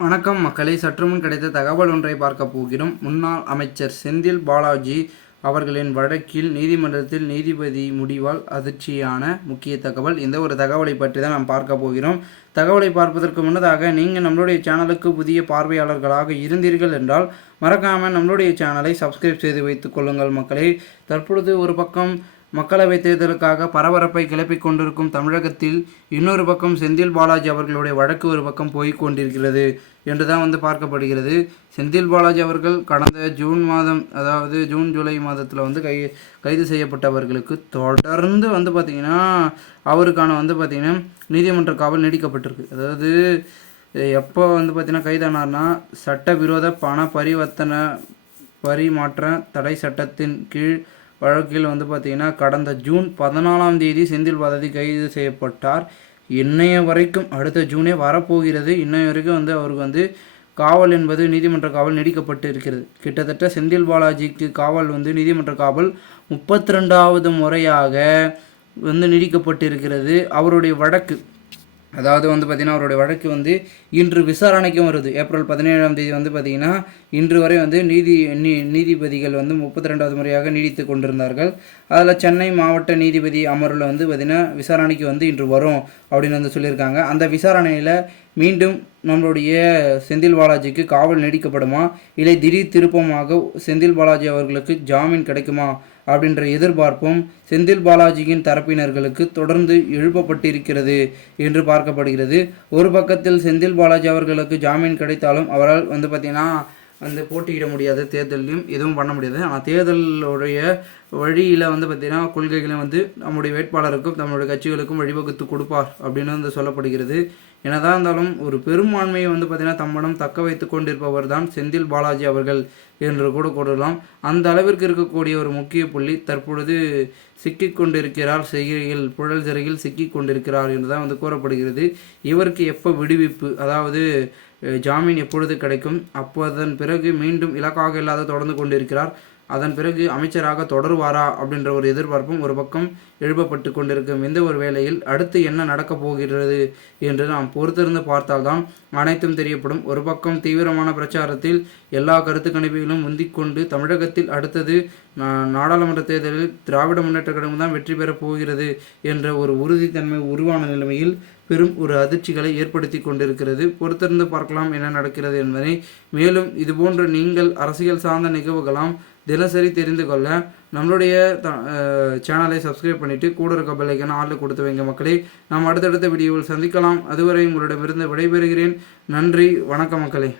வணக்கம் மக்களை. சற்றுமுன் கிடைத்த தகவல் ஒன்றை பார்க்க போகிறோம். முன்னாள் அமைச்சர் செந்தில் பாலாஜி அவர்களின் வழக்கில் நீதிமன்றத்தில் நீதிபதி முடிவால் அதிர்ச்சியான முக்கிய தகவல். இந்த ஒரு தகவலை பற்றி தான் நாம் பார்க்க போகிறோம். தகவலை பார்ப்பதற்கு முன்னதாக நீங்கள் நம்மளுடைய சேனலுக்கு புதிய பார்வையாளர்களாக இருந்தீர்கள் என்றால் மறக்காமல் நம்மளுடைய சேனலை சப்ஸ்கிரைப் செய்து வைத்துக் கொள்ளுங்கள் மக்களை. தற்பொழுது ஒரு பக்கம் மக்களவைத் தேர்தலுக்காக பரபரப்பை கிளப்பிக் கொண்டிருக்கும் தமிழகத்தில் இன்னொரு பக்கம் செந்தில் பாலாஜி அவர்களுடைய வழக்கு ஒரு பக்கம் போய்க் கொண்டிருக்கிறது என்று தான் வந்து பார்க்கப்படுகிறது. செந்தில் பாலாஜி அவர்கள் கடந்த ஜூன் மாதம் அதாவது ஜூன் ஜூலை மாதத்தில் வந்து கை கைது செய்யப்பட்டவர்களுக்கு தொடர்ந்து வந்து பார்த்திங்கன்னா அவருக்கான வந்து பார்த்திங்கன்னா நீதிமன்ற காவல் நீடிக்கப்பட்டிருக்கு அதாவது எப்போ வந்து பார்த்திங்கன்னா கைதானார்னா சட்டவிரோத பண பரிவர்த்தனை பரிமாற்ற தடை சட்டத்தின் கீழ் வழக்கில் வந்து பார்த்திங்கன்னா கடந்த ஜூன் பதினாலாம் தேதி செந்தில் பாலாஜி கைது செய்யப்பட்டார். இன்னைய வரைக்கும் அடுத்த ஜூனே வரப்போகிறது. இன்னைய வரைக்கும் வந்து அவருக்கு வந்து காவல் என்பது நீதிமன்ற காவல் நீடிக்கப்பட்டு இருக்கிறது கிட்டத்தட்ட செந்தில் பாலாஜிக்கு காவல் வந்து நீதிமன்ற காவல் முப்பத்தி ரெண்டாவது முறையாக வந்து நீடிக்கப்பட்டு இருக்கிறது அவருடைய வழக்கு அதாவது வந்து பார்த்திங்கன்னா அவருடைய வழக்கு வந்து இன்று விசாரணைக்கும் வருது. ஏப்ரல் பதினேழாம் தேதி வந்து பார்த்திங்கன்னா இன்று வரை வந்து நீதி நீ நீதிபதிகள் வந்து முப்பத்தி ரெண்டாவது முறையாக நீடித்து கொண்டிருந்தார்கள். அதில் சென்னை மாவட்ட நீதிபதி அமர்வில் வந்து பார்த்திங்கன்னா விசாரணைக்கு வந்து இன்று வரும் அப்படின்னு வந்து சொல்லியிருக்காங்க. அந்த விசாரணையில் மீண்டும் நம்மளுடைய செந்தில் பாலாஜிக்கு காவல் நீடிக்கப்படுமா? இல்லை திடீர் திருப்பமாக செந்தில் பாலாஜி அவர்களுக்கு ஜாமீன் கிடைக்குமா? அப்படின்ற எதிர்பார்ப்பும் செந்தில் பாலாஜியின் தரப்பினர்களுக்கு தொடர்ந்து எழுப்பப்பட்டிருக்கிறது என்று பார்க்கப்படுகிறது. ஒரு பக்கத்தில் செந்தில் பாலாஜி அவர்களுக்கு ஜாமீன் கிடைத்தாலும் அவரால் வந்து பார்த்திங்கன்னா வந்து போட்டியிட முடியாது தேர்தலையும் எதுவும் பண்ண முடியாது. ஆனால் தேர்தலுடைய வழியில் வந்து பார்த்திங்கன்னா கொள்கைகளை வந்து நம்முடைய வேட்பாளருக்கும் நம்முடைய கட்சிகளுக்கும் வழிவகுத்து கொடுப்பார் அப்படின்னு வந்து சொல்லப்படுகிறது. என்னதான் இருந்தாலும் ஒரு பெரும்பான்மையை வந்து பார்த்திங்கன்னா தம்மிடம் தக்க வைத்து கொண்டிருப்பவர் தான் செந்தில் பாலாஜி அவர்கள் என்று கூட கூறலாம். அந்த அளவிற்கு இருக்கக்கூடிய ஒரு முக்கிய புள்ளி தற்பொழுது சிக்கிக் கொண்டிருக்கிறார் சிறையில் புழல் சிறையில் சிக்கிக் கொண்டிருக்கிறார் என்று தான் வந்து கூறப்படுகிறது. இவருக்கு எப்போ விடுவிப்பு? அதாவது ஜாமீன் எப்பொழுது கிடைக்கும்? அப்போதன் பிறகு மீண்டும் இலக்காக இல்லாத தொடர்ந்து கொண்டிருக்கிறார். அதன் பிறகு அமைச்சராக தொடருவாரா? அப்படின்ற ஒரு எதிர்பார்ப்பும் ஒரு பக்கம் எழுப்பப்பட்டு கொண்டிருக்கும். இந்த ஒரு வேளையில் அடுத்து என்ன நடக்கப் போகிறது என்று நாம் பொறுத்திருந்து பார்த்தால்தான் அனைத்தும் தெரியப்படும். ஒரு பக்கம் தீவிரமான பிரச்சாரத்தில் எல்லா கருத்து கணிப்புகளும் முந்திக்கொண்டு தமிழகத்தில் அடுத்தது நாடாளுமன்ற தேர்தலில் திராவிட முன்னேற்ற கழகம் தான் வெற்றி பெறப் போகிறது என்ற ஒரு உறுதித்தன்மை உருவான நிலைமையில் பெரும் ஒரு அதிர்ச்சிகளை ஏற்படுத்தி கொண்டிருக்கிறது. பொறுத்திருந்து பார்க்கலாம் என்ன நடக்கிறது என்பதை. மேலும் இதுபோன்ற நீங்கள் அரசியல் சார்ந்த நிகழ்வுகளாம் தினசரி தெரிந்து கொள்ள நம்மளுடைய த- சேனலை சப்ஸ்கிரைப் பண்ணிவிட்டு கூட இருக்க பெல்லைக்கான ஆளில் கொடுத்து வைங்க மக்களே. நாம் அடுத்தடுத்த வீடியோவில் சந்திக்கலாம். அதுவரை உங்களிடமிருந்து விடைபெறுகிறேன். நன்றி. வணக்கம் மக்களே.